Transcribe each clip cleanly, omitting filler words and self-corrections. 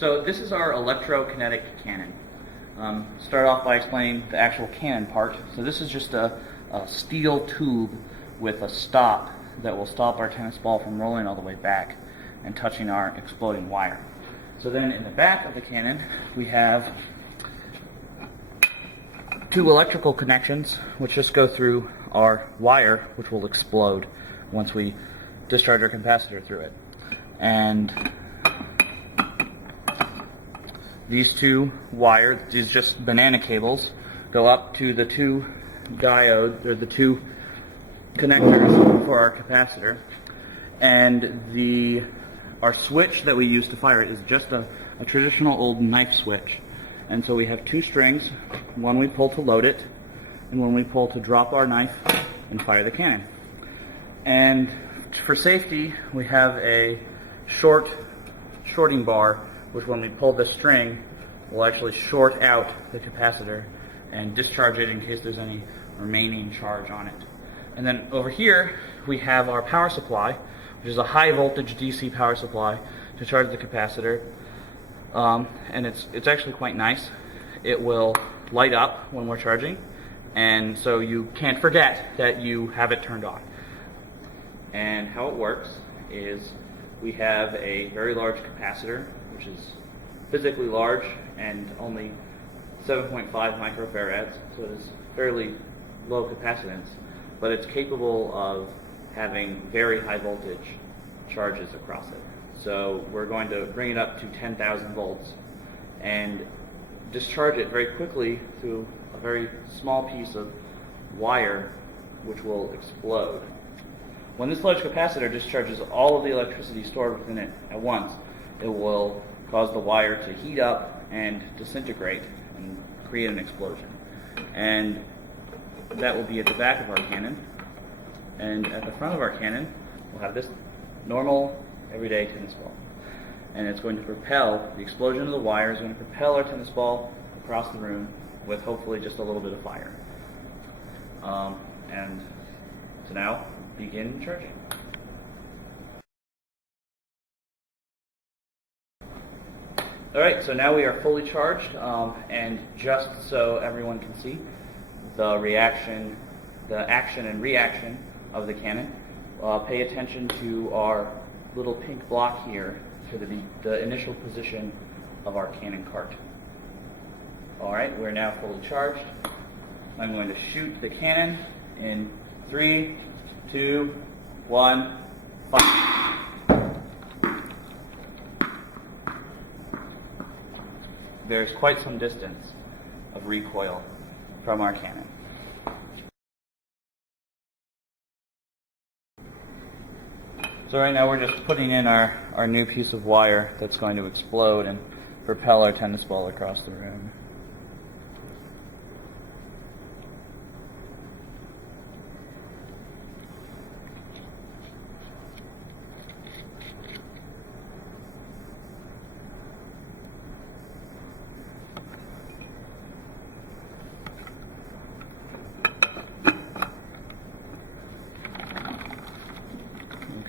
So this is our ElectroKinetic Cannon. Start off by explaining the actual cannon part. So this is just a steel tube with a stop that will stop our tennis ball from rolling all the way back and touching our exploding wire. So then in the back of the cannon we have two electrical connections which just go through our wire, which will explode once we discharge our capacitor through it. And these two wires, these just banana cables, go up to the two diodes, or the two connectors for our capacitor. And our switch that we use to fire it is just a traditional old knife switch. And so we have two strings, one we pull to load it, and one we pull to drop our knife and fire the cannon. And for safety, we have a shorting bar, which when we pull the string will actually short out the capacitor and discharge it in case there's any remaining charge on it. And then over here we have our power supply, which is a high voltage DC power supply to charge the capacitor. And it's actually quite nice. It will light up when we're charging, and so you can't forget that you have it turned on. And how it works is we have a very large capacitor, which is physically large and only 7.5 microfarads, so it is fairly low capacitance, but it's capable of having very high voltage charges across it. So we're going to bring it up to 10,000 volts and discharge it very quickly through a very small piece of wire which will explode. When this large capacitor discharges all of the electricity stored within it at once, it will cause the wire to heat up and disintegrate and create an explosion. And that will be at the back of our cannon. And at the front of our cannon, we'll have this normal, everyday tennis ball. And it's going to propel, the explosion of the wire is going to propel our tennis ball across the room with hopefully just a little bit of fire. And so now, begin charging. Alright, so now we are fully charged, and just so everyone can see the reaction, the action and reaction of the cannon, pay attention to our little pink block here for the initial position of our cannon cart. Alright, we're now fully charged. I'm going to shoot the cannon in 3, 2, 1, fire. There's quite some distance of recoil from our cannon. So right now we're just putting in our new piece of wire that's going to explode and propel our tennis ball across the room.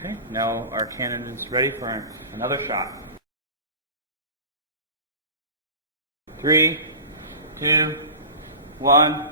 Okay, now our cannon is ready for another shot. 3, 2, 1.